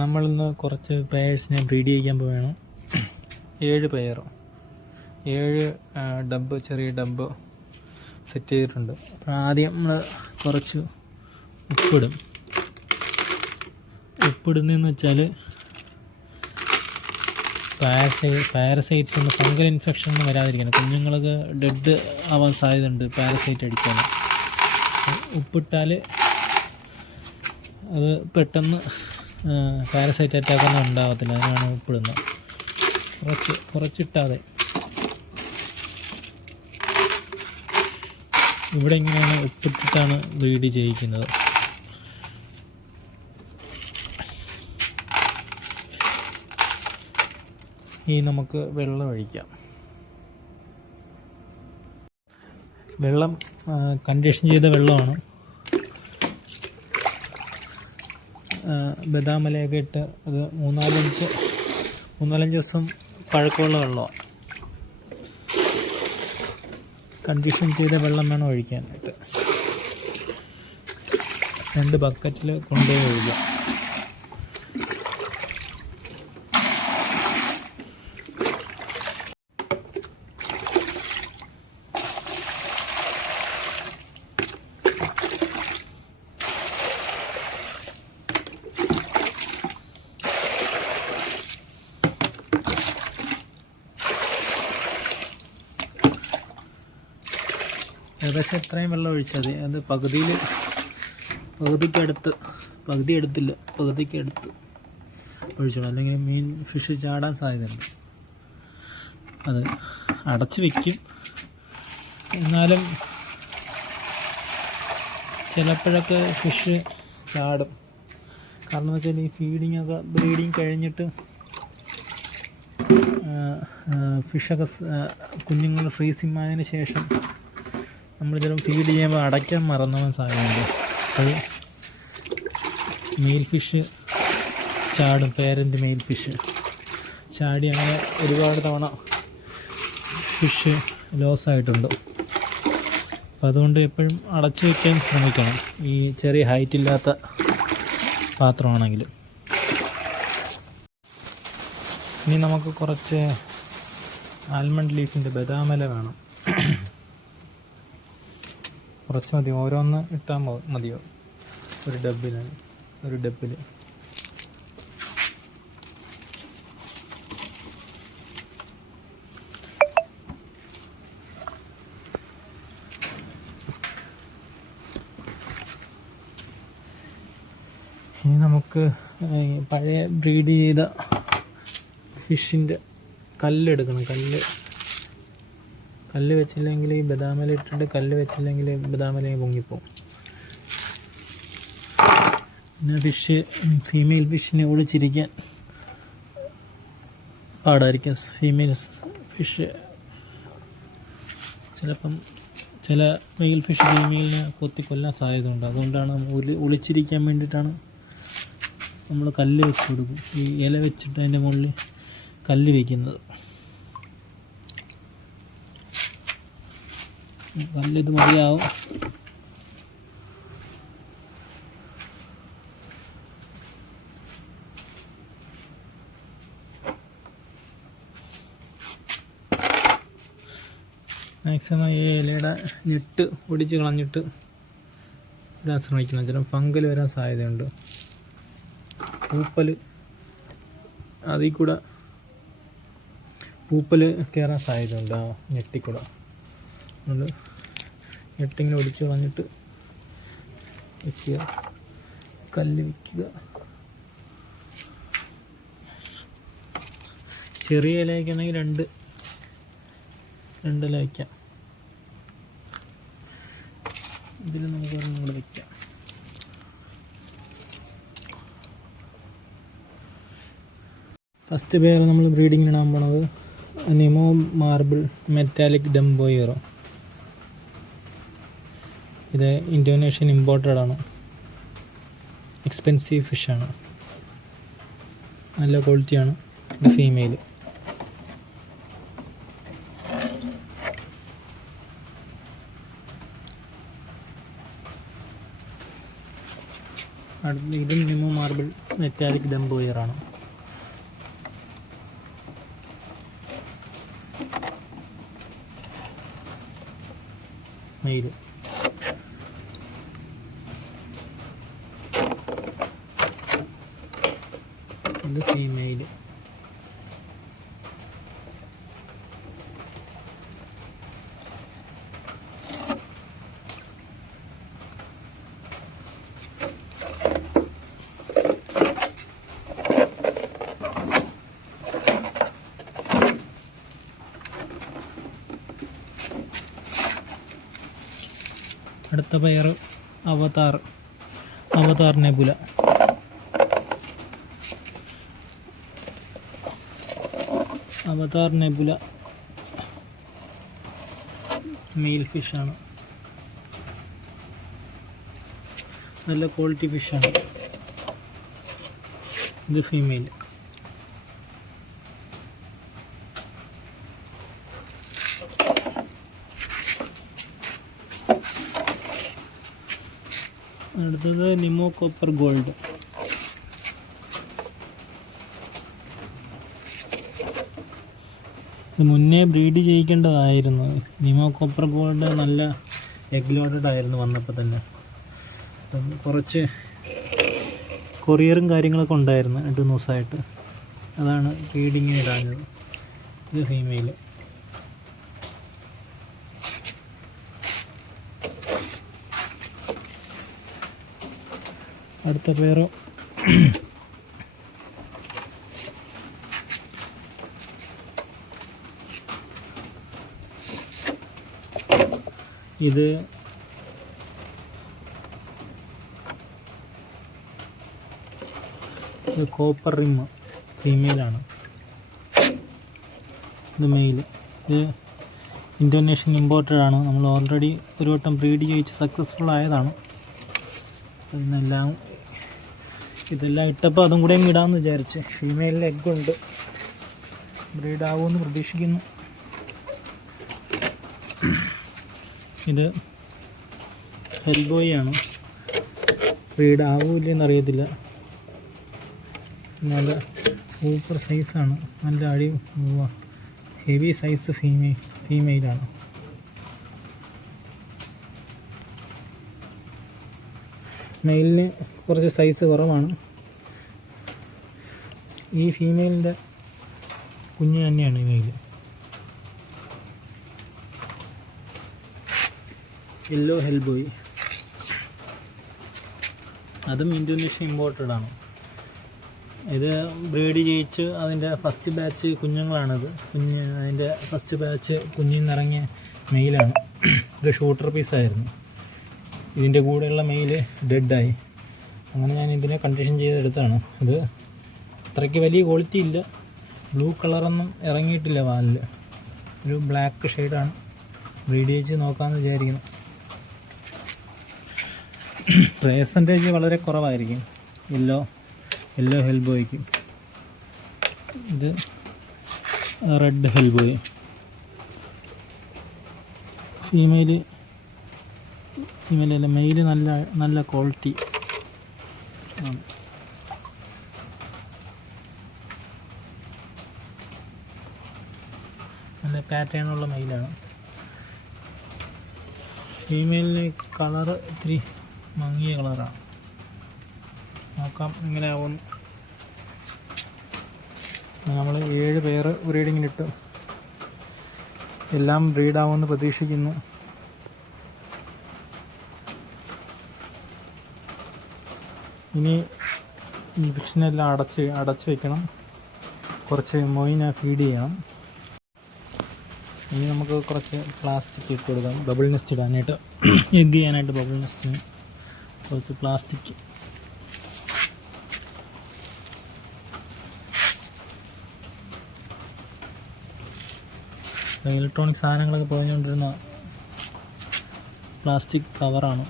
നമ്മളിന്ന് കുറച്ച് പെയേഴ്സിനെ ബ്രീഡ് ചെയ്യിക്കാൻ പോവുകയാണ്. 7 പെയർ, 7 ഡബ്ബ്, ചെറിയ ഡബ്ബ് സെറ്റ് ചെയ്തിട്ടുണ്ട്. അപ്പോൾ ആദ്യം നമ്മൾ കുറച്ച് ഉപ്പിടും. ഉപ്പിടുന്നതെന്ന് വെച്ചാൽ പാരസൈറ്റ്സ് ഒന്നും, ഫംഗൽ ഇൻഫെക്ഷൻ ഒന്നും വരാതിരിക്കണം. കുഞ്ഞുങ്ങൾക്ക് ഡെഡ് ആവാൻ സാധ്യതയുണ്ട് പാരസൈറ്റ് അടിക്കാൻ. ഉപ്പിട്ടാൽ അത് പെട്ടെന്ന് പാരസൈറ്റ് അറ്റാക്കൊന്നും ഉണ്ടാകത്തില്ല. അതിനാണ് ഉപ്പിടുന്നത്. കുറച്ചിട്ടാതെ. ഇവിടെ ഇങ്ങനെയാണ് ഉപ്പിട്ടിട്ടാണ് ബ്രീഡ് ചെയ്യിക്കുന്നത്. ഇനി നമുക്ക് വെള്ളം ഒഴിക്കാം. വെള്ളം കണ്ടീഷൻ ചെയ്ത വെള്ളമാണ്. ബദാമലയൊക്കെ ഇട്ട് അത് 3-4 ദിവസം പഴക്കമുള്ള വെള്ളമാണ്. കണ്ടീഷൻ ചെയ്ത വെള്ളം വേണം ഒഴിക്കാനായിട്ട്. 2 ബക്കറ്റിൽ കൊണ്ടുപോയി ഒഴിക്കാം. ഏകദേശം എത്രയും വെള്ളം ഒഴിച്ചാൽ മതി. അത് പകുതിക്കടുത്ത് ഒഴിച്ചോളൂ, അല്ലെങ്കിൽ മീൻ ഫിഷ് ചാടാൻ സാധ്യതയുണ്ട്. അത് അടച്ച് വയ്ക്കും. എന്നാലും ചിലപ്പോഴൊക്കെ ഫിഷ് ചാടും. കാരണം എന്ന് വെച്ചാൽ ഈ ബ്രീഡിങ് കഴിഞ്ഞിട്ട് ഫിഷൊക്കെ കുഞ്ഞുങ്ങൾ ഫ്രീസിങ് ആയതിനു ശേഷം നമ്മൾ ചിലപ്പോൾ ഫീഡ് ചെയ്യുമ്പോൾ അടയ്ക്കാൻ മറന്നവൻ സാധനമുണ്ട്. അത് മെയിൽ ഫിഷ് ചാടും. പേരൻ്റ് മെയിൽ ഫിഷ് ചാടി അങ്ങനെ ഒരുപാട് തവണ ഫിഷ് ലോസായിട്ടുണ്ട്. അപ്പം അതുകൊണ്ട് എപ്പോഴും അടച്ചു വയ്ക്കാൻ ശ്രമിക്കണം, ഈ ചെറിയ ഹൈറ്റ് ഇല്ലാത്ത പാത്രമാണെങ്കിലും. ഇനി നമുക്ക് കുറച്ച് ആൽമണ്ട് ലീഫിൻ്റെ ബദാമല വേണം. കുറച്ച് മതി, ഓരോന്ന് ഇട്ടാൽ മതിയോ ഒരു ഡബ്ബിൽ. ഇനി നമുക്ക് പഴയ ബ്രീഡ് ചെയ്ത ഫിഷിൻ്റെ കല്ലെടുക്കണം. കല്ല് വെച്ചില്ലെങ്കിൽ ഈ ബദാമല ഇട്ടിട്ട് കല്ല് വെച്ചില്ലെങ്കിൽ ബദാമലയെ പൊങ്ങിപ്പോവും. പിന്നെ ഫീമെയിൽ ഫിഷിനെ ഒളിച്ചിരിക്കാൻ പാടായിരിക്കും. ഫീമെയിൽ ഫിഷ് ചിലപ്പം ചില മെയിൽ ഫിഷ് ഫീമെയിലിനെ കൊല്ലാൻ സാധ്യതയുണ്ട്. അതുകൊണ്ടാണ് ഒളിച്ചിരിക്കാൻ വേണ്ടിയിട്ടാണ് നമ്മൾ കല്ല് വെച്ച് കൊടുക്കും. ഈ ഇല വെച്ചിട്ട് അതിൻ്റെ മുകളിൽ കല്ല് വയ്ക്കുന്നത്. കല്ലിത് മതിയാവും. മാക്സിമം ഈ ഇലയുടെ ഞെട്ട് ഒടിച്ച് കളഞ്ഞിട്ട് ഇടാൻ ശ്രമിക്കണം. ചില ഫംഗൽ വരാൻ സാധ്യതയുണ്ട്. അതിൽ കൂടെ പൂപ്പൽ കയറാൻ സാധ്യതയുണ്ട്. ആ ഞെട്ടിക്കൂടെ നമ്മൾ ഞെട്ടിങ്ങനെ ഒടിച്ച് കളഞ്ഞിട്ട് വയ്ക്കുക, കല്ല് വയ്ക്കുക. ചെറിയ ഇലയൊക്കെയാണെങ്കിൽ 2 ഇല വയ്ക്കാം. ഇതിൽ നമുക്ക് ഒരെണ്ണം കൂടെ വയ്ക്കാം. ഫസ്റ്റ് പെയർ നമ്മൾ ബ്രീഡിങ്ങിനിടാൻ പോണത് നിമോ മാർബിൾ മെറ്റാലിക് ഡംബോയിറോ. ഇത് ഇന്തോനേഷ്യൻ ഇമ്പോർട്ടഡ് ആണ്. എക്സ്പെൻസീവ് ഫിഷാണ്, നല്ല ക്വാളിറ്റിയാണ്. ഇത് ഫീമെയിൽ. ഇതും നിമോ മാർബിൾ മെറ്റാലിക് ഡംബ് വയറാണ്. മെയിൽ ഇത് ഫീമെയിൽ. അടുത്ത pair Avatar Nebula. Avatar Nebula male ഫിഷാണ്. നല്ല ക്വാളിറ്റി ഫിഷാണ്. ഇത് ഫീമെയിൽ. അടുത്തത് നിമോ കോപ്പർ ഗോൾഡ്. ഇത് മുന്നേ ബ്രീഡ് ചെയ്യിക്കേണ്ടതായിരുന്നു. നിമോ കോപ്പർ ഗോൾഡ് നല്ല എഗ് ലോഡഡ് ആയിരുന്നു വന്നപ്പോൾ തന്നെ. കുറച്ച് കൊറിയറും കാര്യങ്ങളൊക്കെ ഉണ്ടായിരുന്നു 2 ദിവസമായിട്ട്. അതാണ് ബ്രീഡിങ്ങിന് ഇടാഞ്ഞത്. ഇത് ഫീമെയിൽ. അടുത്ത പേരോ ഇത് കോപ്പർ റിം ഫീമെയിലാണ്. ഇത് മെയിൽ. ഇത് ഇന്തോനേഷ്യൻ ഇമ്പോർട്ടഡ് ആണ്. നമ്മൾ ഓൾറെഡി ഒരു വട്ടം ബ്രീഡ് ചെയ്യിച്ച് സക്സസ്ഫുൾ ആയതാണ്. ഇതെല്ലാം ഇട്ടപ്പോൾ അതും കൂടെ ഇടാമെന്ന് വിചാരിച്ച്. ഫീമെയിലിൽ എഗ്ഗുണ്ട്. ബ്രീഡ് ആവുമെന്ന് പ്രതീക്ഷിക്കുന്നു. ഇത് ഹെൽബോയ് ആണ്. ബ്രീഡ് ആവൂല്ലെന്ന് അറിയത്തില്ല. നല്ല സൂപ്പർ സൈസാണ്. നല്ല ഹെവി സൈസ് ഫീമെയിലാണ്. മെയിലിന് കുറച്ച് സൈസ് കുറവാണ്. ഈ ഫീമെയിലിൻ്റെ കുഞ്ഞ് തന്നെയാണ് ഈ മെയിൽ. Yellow Hellboy. അതും ഇന്തോനേഷ്യൻ ഇമ്പോർട്ടഡ് ആണ്. ഇത് ബ്രീഡ് ചെയ്യിച്ച് അതിൻ്റെ ഫസ്റ്റ് ബാച്ച് കുഞ്ഞുങ്ങളാണിത്. അതിൻ്റെ ഫസ്റ്റ് ബാച്ച് കുഞ്ഞിൽ നിന്നിറങ്ങിയ മെയിലാണ്. ഇത് ഷൂട്ടർ പീസായിരുന്നു. ഇതിൻ്റെ കൂടെയുള്ള മെയിൽ ഡെഡായി. അങ്ങനെ ഞാൻ ഇതിനെ കണ്ടീഷൻ ചെയ്തെടുത്താണ്. ഇത് അത്രയ്ക്ക് വലിയ ക്വാളിറ്റി ഇല്ല. ബ്ലൂ കളറൊന്നും ഇറങ്ങിയിട്ടില്ല വാലിൽ. ഒരു ബ്ലാക്ക് ഷെയ്ഡാണ്. ബ്രീഡ് ചെയ്യിച്ച് നോക്കാമെന്ന് വിചാരിക്കുന്നു. പെർസെൻറ്റേജ് വളരെ കുറവായിരിക്കും യെല്ലോ ഹെൽബോയ്ക്ക്. ഇത് റെഡ് ഹെൽബോയ്. ഫീമെയിലല്ല, മെയിൽ നല്ല ക്വാളിറ്റി ആണ്. നല്ല പാറ്റേണുള്ള മെയിലാണ്. ഫീമെയിലിന് കളറ് ഇത്തിരി മങ്ങിയ കളറാണ്. നോക്കാം എങ്ങനെ ആവുമെന്ന്. നമ്മൾ 7 പേർ ബ്രീഡിങ്ങിനിട്ട്. എല്ലാം ബ്രീഡാവുമെന്ന് പ്രതീക്ഷിക്കുന്നു. ഇനി ഫിഷിനെല്ലാം അടച്ച് വെക്കണം. കുറച്ച് മൊയിന ഫീഡ് ചെയ്യണം. ഇനി നമുക്ക് കുറച്ച് പ്ലാസ്റ്റിക് ഇട്ട് കൊടുക്കാം. ബബിൾ നെസ്റ്റ് ഇടാനായിട്ട്, എഗ് ചെയ്യാനായിട്ട് ബബിൾ നെസ്റ്റിന് കുറച്ച് പ്ലാസ്റ്റിക്. ഇലക്ട്രോണിക് സാധനങ്ങളൊക്കെ പോയിക്കൊണ്ടിരുന്ന പ്ലാസ്റ്റിക് കവറാണ്.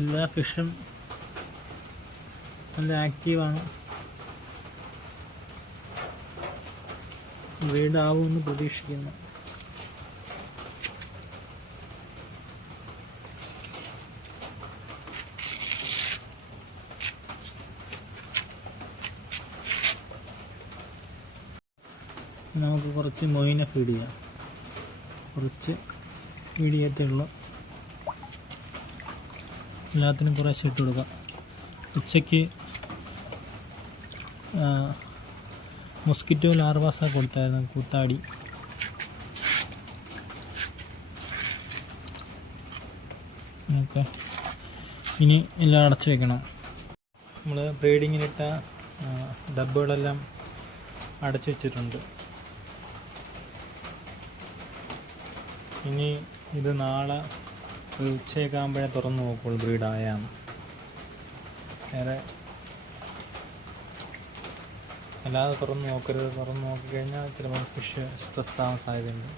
എല്ലാ ഫിഷും നല്ല ആക്റ്റീവാണ്. ബ്രീഡ് ആവുമെന്ന് പ്രതീക്ഷിക്കുന്നു. നമുക്ക് കുറച്ച് മൊയിനെ ഫീഡ് ചെയ്യാം. കുറച്ച് ഫീഡ് ചെയ്യത്തേ ഉള്ളൂ, എല്ലാത്തിനും കുറേശ്ശെ ഇട്ട് കൊടുക്കാം. ഉച്ചയ്ക്ക് മൊസ്കിറ്റോ ലാർവാസ കൊടുത്തായിരുന്നു, കൂത്താടി. ഓക്കെ, ഇനി എല്ലാം അടച്ചു വെക്കണം. നമ്മൾ ബ്രീഡിങ്ങിനിട്ട ഡബ്ബുകളെല്ലാം അടച്ചു വെച്ചിട്ടുണ്ട്. ഇനി ഇത് നാളെ ഒരു ഉച്ചയൊക്കെ ആകുമ്പോഴേ തുറന്ന് നോക്കുള്ളൂ ബ്രീഡായാന്ന്. വേറെ അല്ലാതെ തുറന്ന് നോക്കരുത്. തുറന്ന് നോക്കിക്കഴിഞ്ഞാൽ ചിലപ്പോൾ ഫിഷ് സ്ട്രെസ് ആവാൻ സാധ്യതയുണ്ട്.